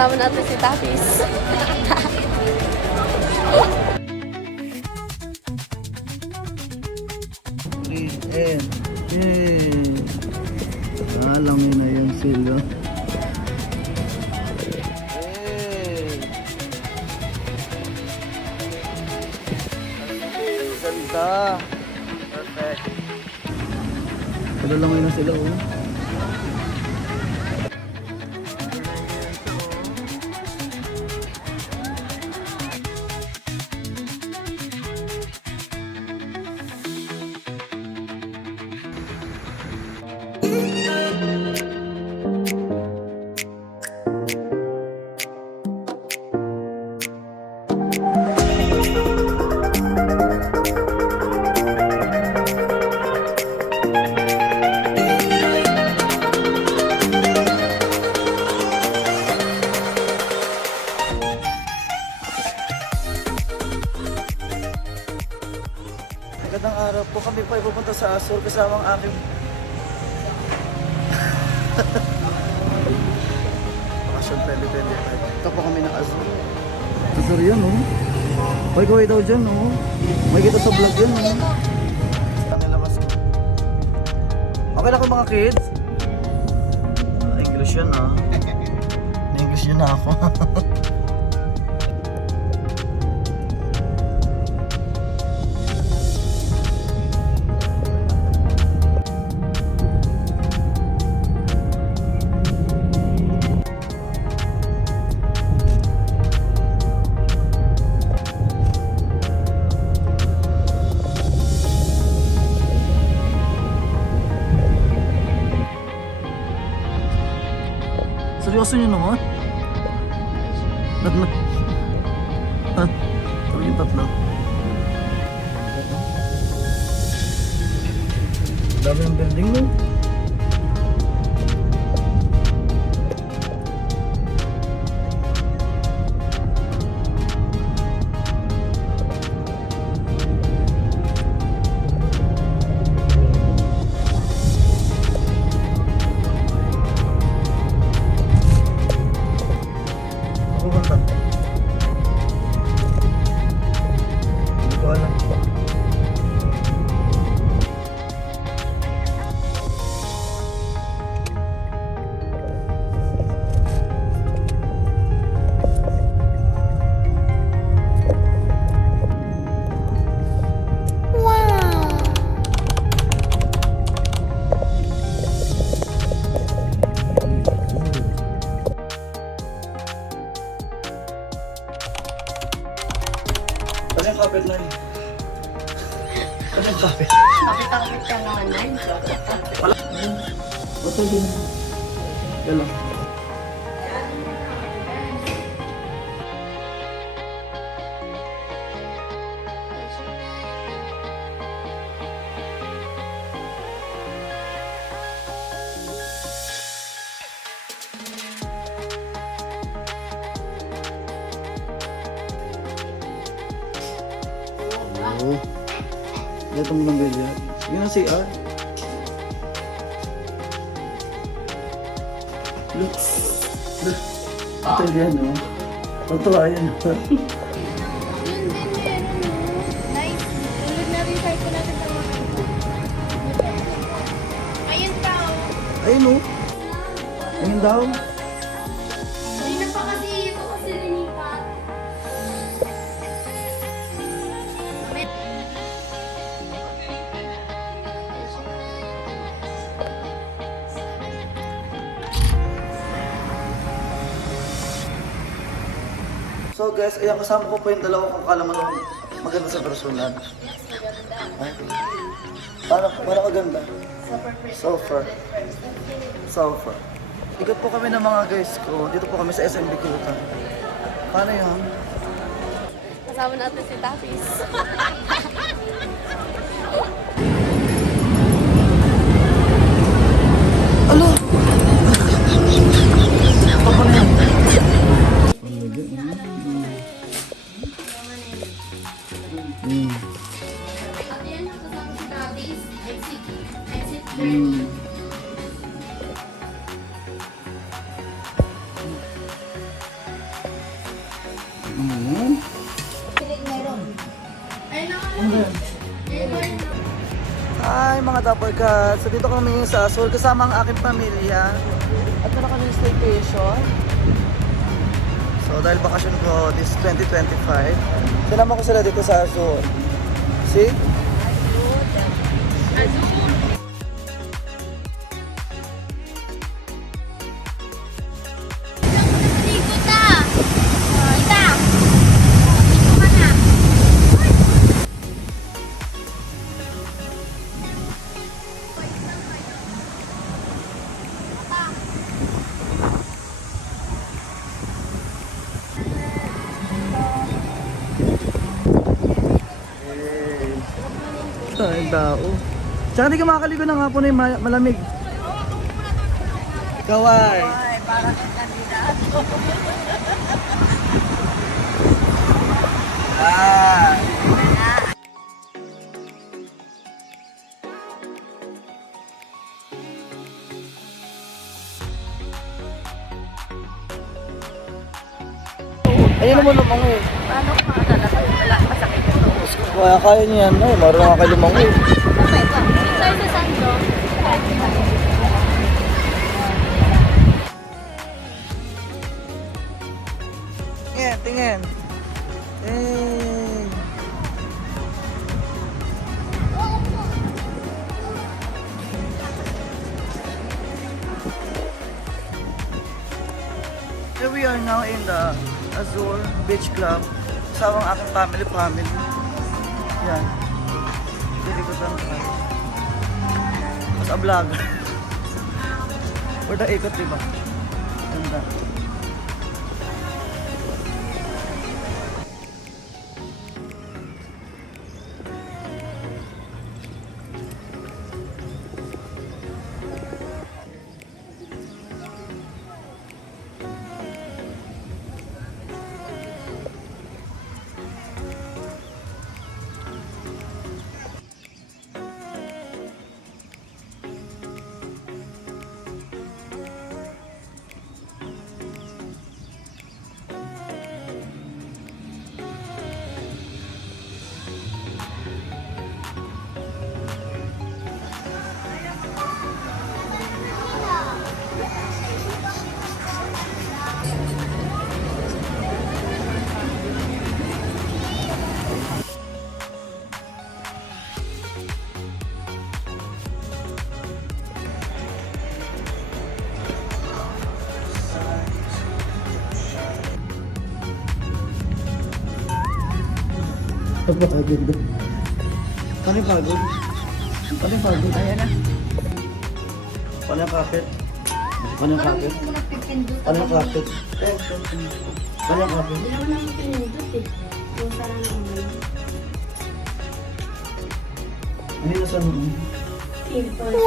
Kasama natin si Tapis. And yay! Alam mo na yan sila. Hey! Ganda! Perfect! Palalamay na sila oh. Magandang araw po. Kami po ay pupunta sa Azur kasama ang aking bakasyon pwede. Ito po kami ng Azur. Azur yan oh. Hoy kaway daw dyan oh. May kita sa vlog yan oh. Okay na kayo mga kids? English yan ah. English yun na ako. Seryoso nyo naman? Tatlo? Ha? Sabi yung tatlo? Dami ng building mo. Ano yung kapit na yun? Ano yung kapit? Kapit-kapit ka naman na. Bato din. Yan lang. Oo. Dito mo lang ganyan. Yun ang CR. Look. Look. Ito yan, no? Totoo yan. Yun din meron mo. Nice. Tulad na rin kahit ko natin sa mga ito. Ayun pa oh. Ayun, no? Ayun daw. Ayun na pa kasi ito kasi linipat. So guys, ayan kasama ko po yung dalawa kung kala mo naman maganda sa personal. Okay. Parang maganda. Sofa. Sofa. Ikot po kami ng mga guys ko. Dito po kami sa SMB Kuta. Paano yan? Kasama natin si Tapis. Alo! Paano yan? At yan, kasama si Tapis. Exit. mga Dapper Cats. So dito kami ngayon sa Azul kasama ang aking pamilya. At meron kami staycation. So dahil bakasyon ko this 2025, sinama ko sila dito sa Azul. See? Ikot na! Ita! Ikot ka na! Ay, tao. Tsaka di ka makakaligo ng hapon ay malamig. Kaway. Ay, parang ang kandidato. Ah. Ayun naman lumang eh. Paano kung makakalakas? Wala, masakit ito. Kaya kaya niya yan. Ay, marunong kayo lumang eh. Okay, ito. Sir, sa Sandro. Tingin, tingin. Eh. Here we are now in the Azul Beach Club. Kasama ang aking family. Yan. Dili ko saan ka. Mas a vlogger. For the ikot, diba? Ganda. Pagod. Paano yung pagod? Paano yung pagod? Ayan na. Paano yung kapit? Paano yung kapit? Paano yung kapit? Paano yung kapit? Hindi naman ako pinindot eh. Yung parang naman. Hindi na saan. Simple.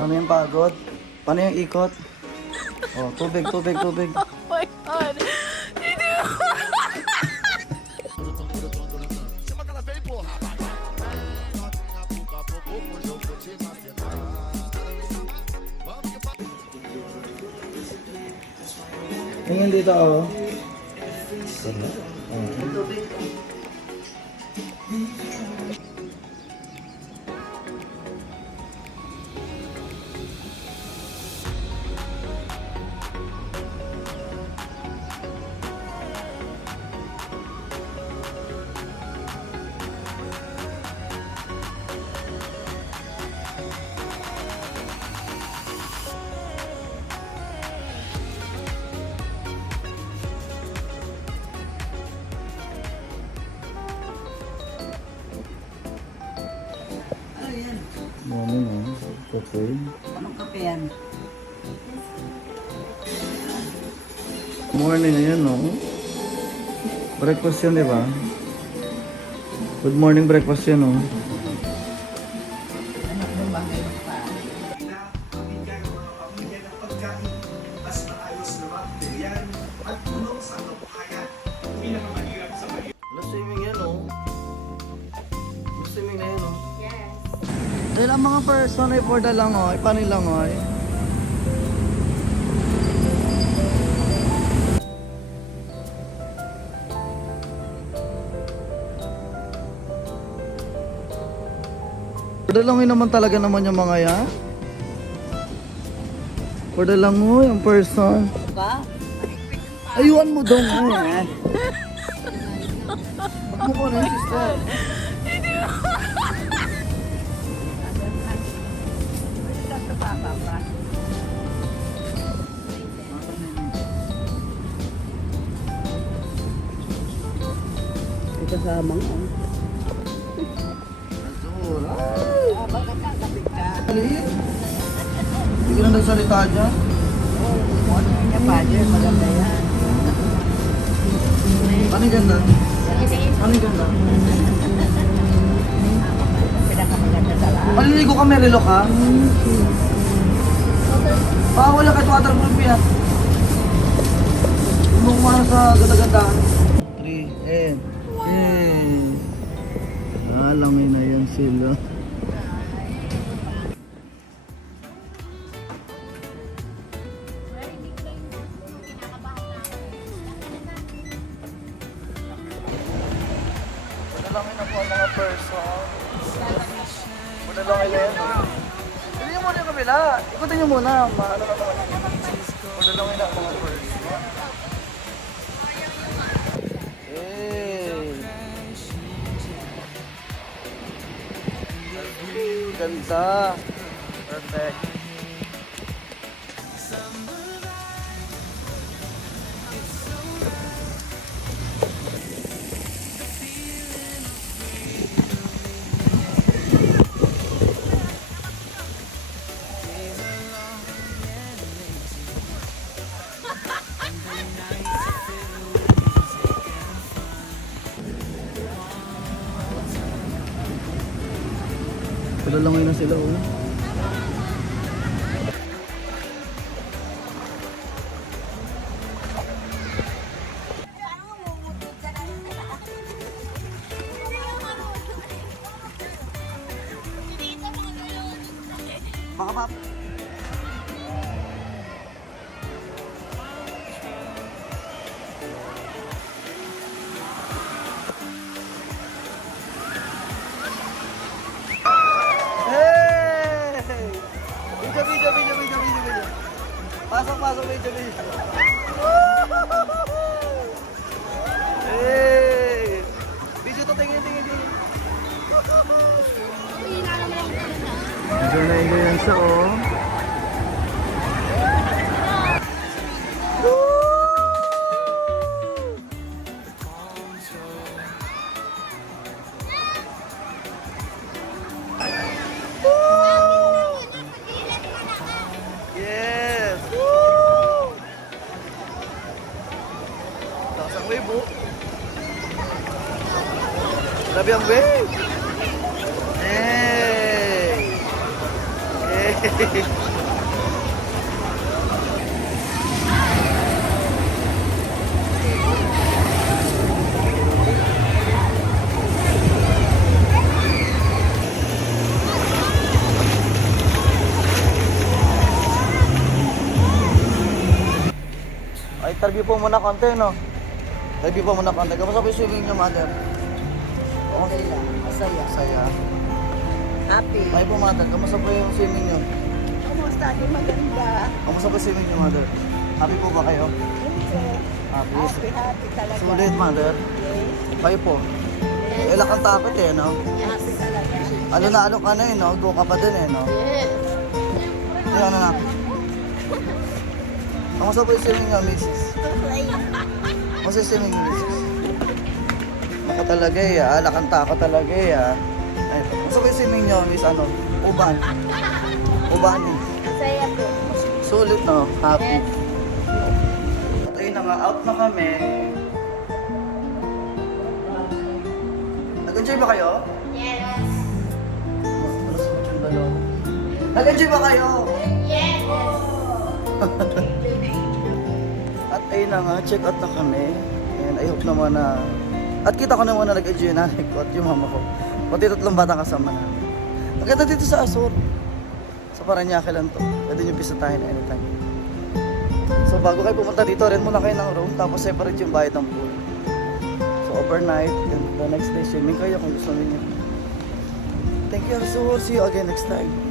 Paano yung pagod? Paano yung ikot? Oh, tubig. Oh my God. Tingin dito oh. Morning oh. Kape. Anong kape yan? Morning, ayan no. Breakfast yan, di ba? Good morning breakfast yan no. Wala swimming yan no. Wala swimming na yan no. Yes. Dahil ang mga person ay for the langoy, panilangoy. Padalangin naman talaga naman yung mga yan. Padalangoy ang person. Ka? Ayuan mo dong. Ay. Ano ko na yung sister? Kasamang ang. Azura. Bakit ka kapit ka? Hindi ka na nagsalita dyan. Ano niya, father? Maganda yan. Ano yung ganda? Ano yung ganda? Pinakamaganda sa lahat. Maliligo ka, Merilo ka? Wala kahit waterproof yan. Bumukuma sa ganda-gandahan. 3, and. Langay na yan sila. Padalangin na po ang mga person. Padalangin na yan. Hindi nyo muna yung kabila. Ikutin nyo muna. Maano na naman. Padalangin na ang mga person. Ganda. Perfect. Palalangay na sila, oh. Baka pa. Video. Pasok, video. Hey! Video to, tingin. Medyo na-enjoy yan siya, oh. Grabe ang wave! Hey! Hey! Ay, interview po muna konti, no? Interview po muna konti. Kamusta po yung swimming niyo, mother? Okay lang. Masaya. Saya. Happy. Ay po, mother. Kamusta po yung swimming niyo? Kumusta? Di maganda. Kamusta po yung swimming niyo, mother? Happy po ba kayo? Happy. Happy talaga. Sulit, mother. Yes. Kayo po. Ilan kang takot eh, no? Happy talaga. Ano na ano ka na eh, no? Go ka pa din eh, no? Ay, ano na? Kamusta po yung swimming niyo, misis? Kamusta yung swimming niyo, misis? Ako talaga eh, lakang takot talaga eh, Ay, kamusta po yung swimming niyo, miss, ano? Uban. Uban eh. Masaya po. Sulit, no? Happy. At ayun na nga, out na kami. Nag-enjoy ba kayo? Yes. Alas mo yung dalaw. Nag-enjoy ba kayo? Yes. At ayun na nga, check out na kami. And I hope naman na... At kita ko naman na nag-enjoy na ko at yung mama ko. Pati tatlong batang kasama namin. Maganda dito sa Azur. Sa Paranaque lang to. Pwede nyo bisitahin anytime. So bago kayo pumunta dito, rent muna kayo ng room. Tapos separate yung bayad ng pool. So overnight, and the next day swimming kayo kung gusto niyo. Thank you, so see you again next time.